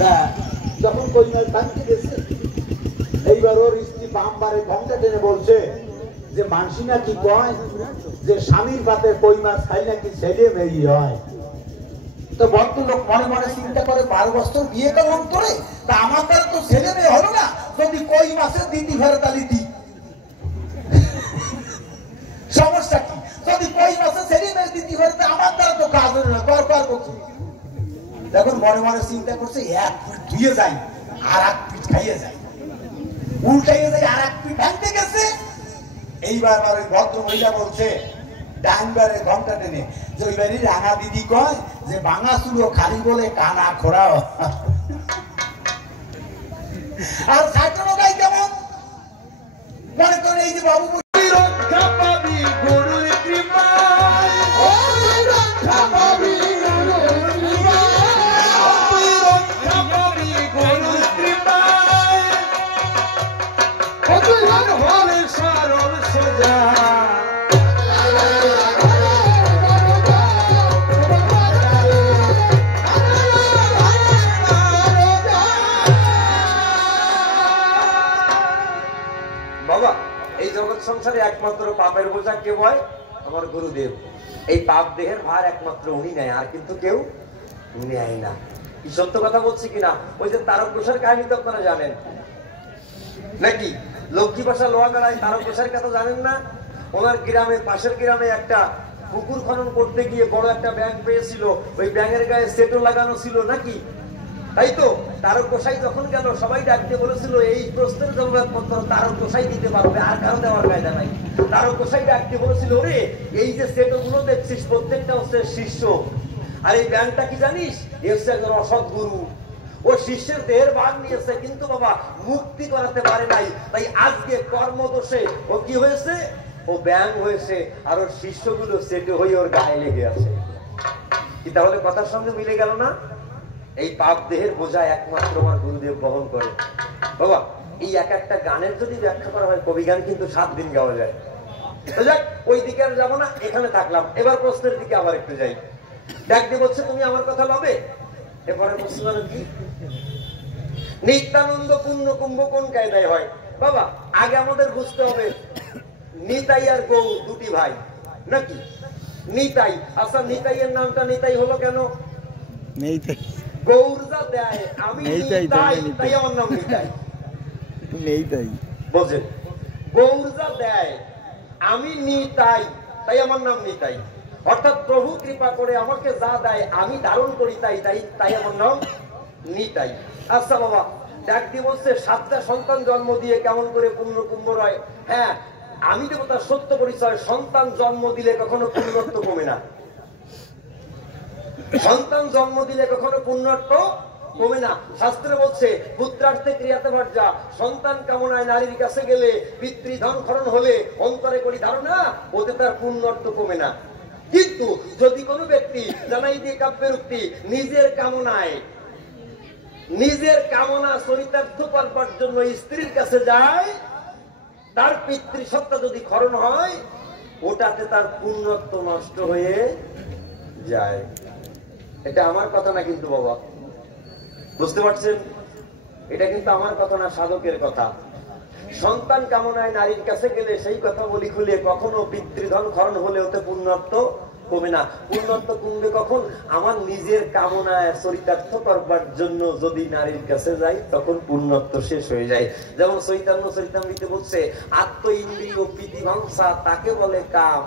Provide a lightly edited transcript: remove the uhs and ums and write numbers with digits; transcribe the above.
তা যখন কই মাছ ভাঙতে গেছে, এইবার ওর স্ত্রী বামবারে ঘন্টা টেনে বলছে যে মানসি নাকি কয় যে স্বামীর পাতে কই মাছ খাই নাকি ছেলে মেয়ে হয়। তো ভদ্রলোক মনে মনে চিন্তা করে 12 বছর বিয়ে কেমন করে, তা আমার দ্বারা তো ছেলে মেয়ে হলো না, যদি কই মাছের দিদি ফেরতালি দিই সমস্যা কি, যদি কই মাছের ছেলে মেয়ে দিদি ফেরতে আমার দ্বারা তো কাজ হলো না, করবো কি। দেখুন মনে মনে চিন্তা করছে এক পিঠ ধুয়ে যাই আর এক পিঠ খাইয়ে যাই, উল্টাইয়ে যাই আর এক পিঠ ভাঙতে গেছে। এইবার ওই ভদ্র মহিলা বলছে ডাইনবারে ঘন্টা টেনে যে ওইবারই রাঙা দিদি কয় যে ভাঙা চুলো খালি বলে কানা খোড়াও। আর সাইকেল গাই কেমন মনে করে এই যে বাবু রক্ষা পাবি গরুর কৃপায়, রক্ষা পাবি রক্ষা পাবি গরুর কৃপায়, হলে সরল সোজা। বাবা এই জগৎ সংসারে একমাত্র পাপের বোঝা কে বয়? আমার গুরুদেব। এই পাপ দেহের ভার একমাত্র উনি নেয়, আর কিন্তু কেউ নেয় না। কি সত্য কথা বলছি কিনা? ওই যে তারক ঘোষের কাহিনী তো আপনারা জানেন নাকি? লক্ষ্মী বাসা লোহাগাড়ায় তারক ঘোষের কথা জানেন না? ওনার গ্রামে, পাশের গ্রামে একটা পুকুর খনন করতে গিয়ে বড় একটা ব্যাঙ পেয়েছিল, ওই ব্যাঙের গায়ে সেটও লাগানো ছিল নাকি? তাই তো তারক গোসাই যখন গেল সবাই ডাকতে বলেছিল এই প্রশ্নের জবাবপত্র তারক গোসাই দিতে পারবে, আর কারো দেওয়ার কায়দা নাই। তারক গোসাই ডাকতে বলেছিল ওরে এই যে সেটগুলো দেখছিস প্রত্যেকটা হচ্ছে শিষ্য, আর এই ব্যাংকটা কি জানিস এ হচ্ছে একজন অসৎ গুরু, ও শিষ্যের দেহের ভাগ নিয়েছে কিন্তু বাবা মুক্তি করাতে পারে নাই, তাই আজকে কর্মদোষে ও কি হয়েছে, ও ব্যাং হয়েছে, আর ওর শিষ্যগুলো সেটে হয়ে ওর গায়ে লেগে আছে। কি তাহলে কথার সঙ্গে মিলে গেল না? এই পাপ দেহের বোঝা একমাত্র আমার গুরুদেব বহন করে। বাবা এই এক একটা গানের যদি ব্যাখ্যা করা হয় কবি গান কিন্তু 7 দিন গাওয়া যায়। যাক ওই দিকে আর যাবো না, এখানে থাকলাম। এবার প্রশ্নের দিকে আবার একটু যাই। ডাকতে বলছে তুমি আমার কথা লবে? এরপরে প্রশ্ন হলো কি, নিত্যানন্দ পূর্ণ কুম্ভ কোন কায়দায় হয়? বাবা আগে আমাদের বুঝতে হবে নিতাই আর গৌর দুটি ভাই নাকি? নিতাই, আচ্ছা নিতাইয়ের নামটা নিতাই হলো কেন? গৌর যা দেয় আমি নিতাই, তাই আমার নাম নিতাই। বুঝলেন? গৌর যা দেয় আমি নিতাই, তাই আমার নাম নিতাই। অর্থাৎ প্রভু কৃপা করে আমাকে যা দেয় আমি ধারণ করি, তাই আমার নাম নিতাই। আচ্ছা বাবা ডাক দিয়ে বলছে 7টা সন্তান জন্ম দিয়ে কেমন করে পূর্ণ কুম্ভ হয়? হ্যাঁ আমি দেবো তার সত্য পরিচয়, সন্তান জন্ম দিলে কখনো পুণ্যত্ব কমে না। সন্তান জন্ম দিলে কখনো পুণ্যত্ব কমে না। শাস্ত্রে বলছে পুত্রার্থে ক্রিয়াতে ভার্যা, সন্তান কামনায় নারীর কাছে গেলে পিতৃধন খরণ হলে অন্তরে করি ধারণা, ওতে তার পুণ্যত্ব কমে না। কিন্তু যদি কোনো ব্যক্তি জানাই দিয়ে কাব্যের উক্তি নিজের কামনা চরিতার্থ করবার জন্য স্ত্রীর কাছে যায়, তার পিতৃসত্তা যদি খরণ হয় ওটাতে তার পুণ্যত্ব নষ্ট হয়ে যায়। এটা আমার কথা না কিন্তু বাবা, বুঝতে পারছেন? এটা কিন্তু আমার কথা না, সাধকের কথা। সন্তান কামনায় নারীর কাছে গেলে সেই কথা বলি খুলে, কখনো পিতৃধন খরণ হলে ওতে পুণ্যত্ব কমে না। পুণ্যত্ব কমবে কখন? আমার নিজের কামনায় চরিতার্থ করবার জন্য যদি নারীর কাছে যাই তখন পুণ্যত্ব শেষ হয়ে যায়। যেমন চৈতন্য চরিতামৃতে বলছে আত্ম ইন্দ্রিয় প্রীতিভাংসা তাকে বলে কাম,